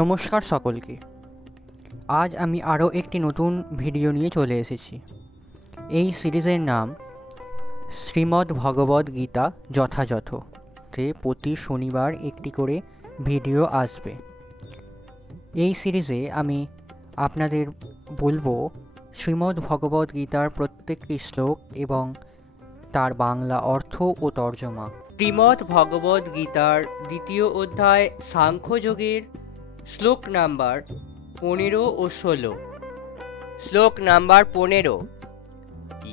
নমস্কার সকলকে। আজ আমি আরও একটি নতুন ভিডিও নিয়ে চলে এসেছি। এই সিরিজের নাম শ্রীমদ্ ভগবদ্ গীতা যথাযথ। প্রতি শনিবার একটি করে ভিডিও আসবে। এই সিরিজে আমি আপনাদের বলবো শ্রীমদ্ ভগবদ্ গীতার প্রত্যেকটি শ্লোক এবং তার বাংলা অর্থ ও তর্জমা। শ্রীমদ্ ভগবদ্ গীতার দ্বিতীয় অধ্যায় সাংখ্যযোগের শ্লোক নাম্বার 15 ও 16। শ্লোক নাম্বার 15।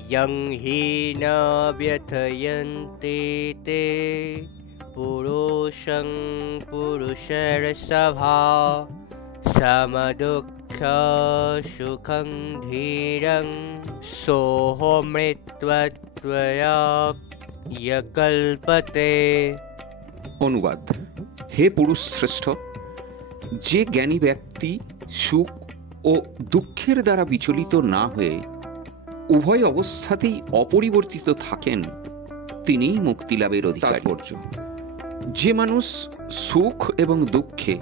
ইয়ং হি ন ব্যথয়ন্তে তে পুরুষং পুরুষর্ষভা সমদুঃখ সুখং ধীরং সোহমৃত্যুত্বয়া কল্পতে। অনুবাদ: হে পুরুষ শ্রেষ্ঠ, যে জ্ঞানী ব্যক্তি সুখ ও দুঃখের দ্বারা বিচলিত না হয়ে উভয় অবস্থাতেই অপরিবর্তিত থাকেন, তিনিই মুক্তিলাভের অধিকারী। যে মানুষ সুখ এবং দুঃখে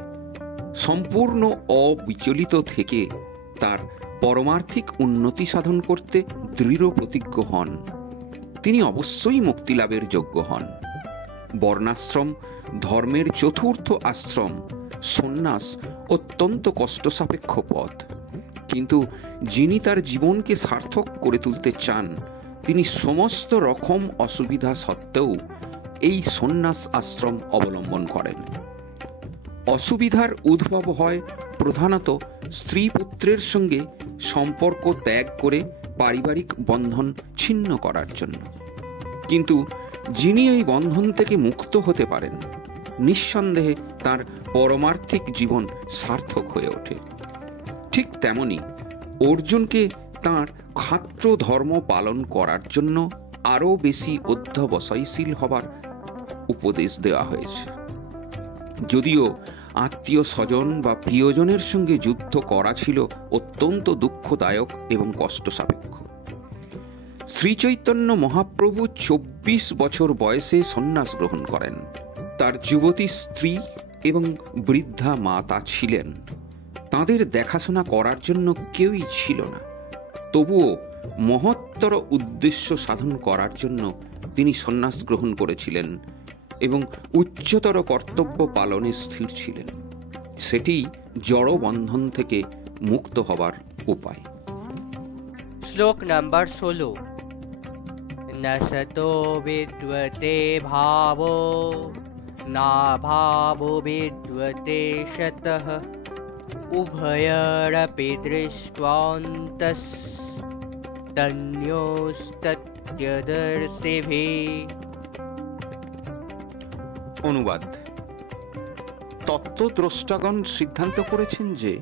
সম্পূর্ণ অবিচলিত থেকে তার পরমার্থিক উন্নতি সাধন করতে দৃঢ় প্রতিজ্ঞ হন, তিনি অবশ্যই মুক্তিলাভের যোগ্য হন। বর্ণাশ্রম ধর্মের চতুর্থ আশ্রম সন্ন্যাস অত্যন্ত কষ্টসাপেক্ষ পথ, কিন্তু যিনি তার জীবনকে সার্থক করে তুলতে চান, তিনি সমস্ত রকম অসুবিধা সত্ত্বেও এই সন্ন্যাস আশ্রম অবলম্বন করেন। অসুবিধার উদ্ভব হয় প্রধানত স্ত্রী পুত্রের সঙ্গে সম্পর্ক ত্যাগ করে পারিবারিক বন্ধন ছিন্ন করার জন্য, কিন্তু যিনি এই বন্ধন থেকে মুক্ত হতে পারেন, নিঃসন্দেহে তার পরমার্থিক জীবন সার্থক হয়ে ওঠে। ঠিক তেমনি অর্জুনকে তাঁর ক্ষাত্র ধর্ম পালন করার জন্য আরও বেশি অধ্যবসায়শীল হবার উপদেশ দেওয়া হয়েছে। যদিও আত্মীয় স্বজন বা প্রিয়জনের সঙ্গে যুদ্ধ করা ছিল অত্যন্ত দুঃখদায়ক এবং কষ্টসাপেক্ষ। শ্রীচৈতন্য মহাপ্রভু 24 বছর বয়সে সন্ন্যাস গ্রহণ করেন। তার যুবতী স্ত্রী এবং বৃদ্ধা মাতা ছিলেন, তাদের দেখাশোনা করার জন্য কেউই ছিল না। তবুও মহত্তর উদ্দেশ্য সাধন করার জন্য তিনি সন্ন্যাস গ্রহণ করেছিলেন এবং উচ্চতর কর্তব্য পালনে স্থির ছিলেন। সেটি জড় বন্ধন থেকে মুক্ত হবার উপায়। শ্লোক নাম্বার 16। ন সতো বিদ্যতে ভাবো না ভাবো বিদ্যতে শতঃ উভয়রপি দৃষ্ট্বান্তস তন্যোস্তত্যদর্শিভিঃ। অনুবাদ: তত্ত্বদ্রষ্টাগণ সিদ্ধান্ত করেছেন যে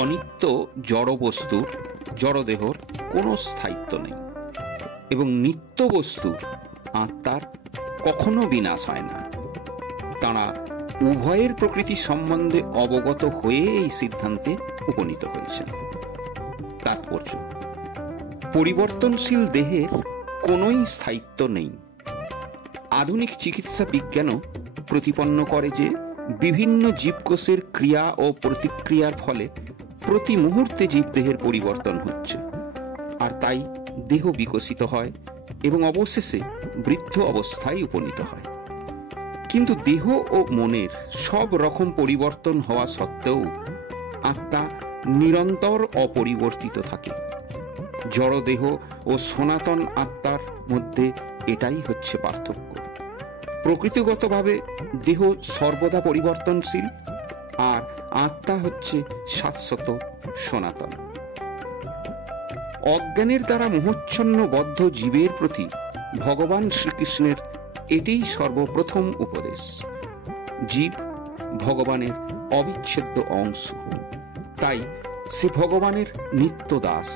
অনিত্য জড় বস্তু, জড়দেহর কোনো স্থায়িত্ব নেই এবং নিত্য বস্তু আত্মার কখনো বিনাশ হয় না। তাঁরা উভয়ের প্রকৃতি সম্বন্ধে অবগত হয়ে এই সিদ্ধান্তে উপনীত হয়েছেন। তাৎপর্য: পরিবর্তনশীল দেহের কোনোই স্থায়িত্ব নেই। আধুনিক চিকিৎসা বিজ্ঞানও প্রতিপন্ন করে যে বিভিন্ন জীবকোষের ক্রিয়া ও প্রতিক্রিয়ার ফলে প্রতি মুহূর্তে জীবদেহের পরিবর্তন হচ্ছে, আর তাই দেহ বিকশিত হয় এবং অবশেষে বৃদ্ধ অবস্থায় উপনীত হয়। কিন্তু দেহ ও মনের সব রকম পরিবর্তন হওয়া সত্ত্বেও আত্মা নিরন্তর অপরিবর্তিত থাকে। জড়দেহ ও সনাতন আত্মার মধ্যে এটাই হচ্ছে পার্থক্য। প্রকৃতিগতভাবে দেহ সর্বদা পরিবর্তনশীল, আর আত্মা হচ্ছে শাশ্বত সনাতন। অজ্ঞানের দ্বারা মোহচ্ছন্ন বদ্ধ জীবের প্রতি ভগবান শ্রীকৃষ্ণের এটাই সর্বপ্রথম উপদেশ। জীব ভগবানের অবিচ্ছেদ্য অংশ, তাই সে ভগবানের নিত্য দাস।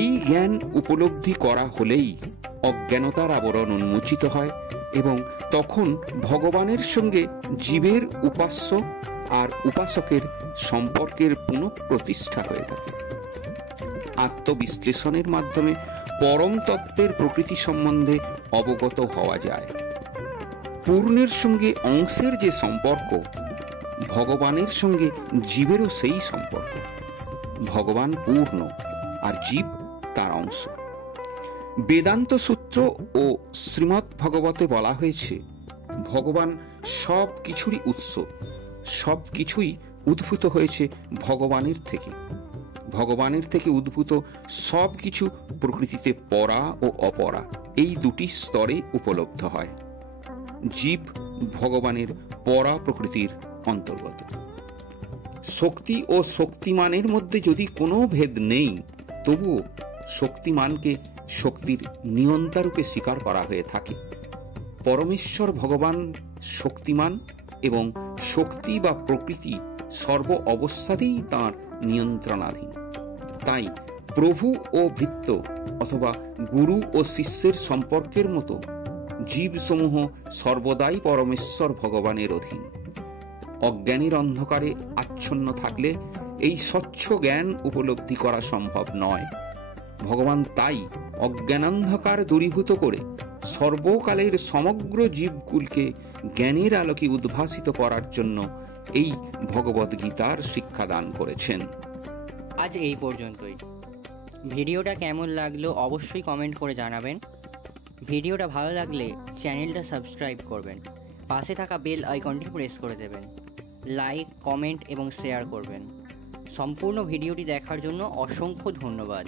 এই জ্ঞান উপলব্ধি করা হলেই অজ্ঞানতার আবরণ উন্মোচিত হয় এবং তখন ভগবানের সঙ্গে জীবের উপাস্য আর উপাসকের সম্পর্কের পুনঃপ্রতিষ্ঠা হয়ে থাকে। আত্মবিশ্লেষণের মাধ্যমে পরম তত্ত্বের প্রকৃতি সম্বন্ধে অবগত হওয়া যায়। পূর্ণের সঙ্গে অংশের যে সম্পর্ক, ভগবানের সঙ্গে জীবেরও সেই সম্পর্ক। ভগবান পূর্ণ আর জীব তার অংশ। বেদান্ত সূত্র ও শ্রীমদ্ ভাগবতে বলা হয়েছে, ভগবান সব কিছুরই উৎস, সব কিছুই উদ্ভূত হয়েছে ভগবানের থেকে। ভগবানের থেকে উদ্ভূত সব কিছু প্রকৃতিতে পরা ও অপরা এই দুটি স্তরে উপলব্ধ হয়। জীব ভগবানের পরা প্রকৃতির অন্তর্গত। শক্তি ও শক্তিমানের মধ্যে যদি কোনো ভেদ নেই, তবুও শক্তিমানকে শক্তির নিয়ন্তা রূপে স্বীকার করা হয়ে থাকে। পরমেশ্বর ভগবান শক্তিমান এবং শক্তি বা প্রকৃতি সর্ব অবস্থাতেই তাঁর নিয়ন্ত্রণাধীন। তাই প্রভু ও ভৃত্য অথবা গুরু ও শিষ্যের সম্পর্কের মতো জীবসমূহ সর্বদাই পরমেশ্বর ভগবানের অধীন। অজ্ঞানীর অন্ধকারে আচ্ছন্ন থাকলে এই স্বচ্ছ জ্ঞান উপলব্ধি করা সম্ভব নয়। ভগবান তাই অজ্ঞানান্ধকার দূরীভূত করে সর্বকালের সমগ্র জীবকুলকে জ্ঞানের আলোকে উদ্ভাসিত করার জন্য এই ভগবদ গীতার শিক্ষা দান করেছেন। আজ এই পর্যন্তই। ভিডিওটা কেমন লাগলো অবশ্যই কমেন্ট করে জানাবেন। ভিডিওটা ভালো লাগলে চ্যানেলটা সাবস্ক্রাইব করবেন, পাশে থাকা বেল আইকনটি প্রেস করে দেবেন, লাইক, কমেন্ট এবং শেয়ার করবেন। সম্পূর্ণ ভিডিওটি দেখার জন্য অসংখ্য ধন্যবাদ।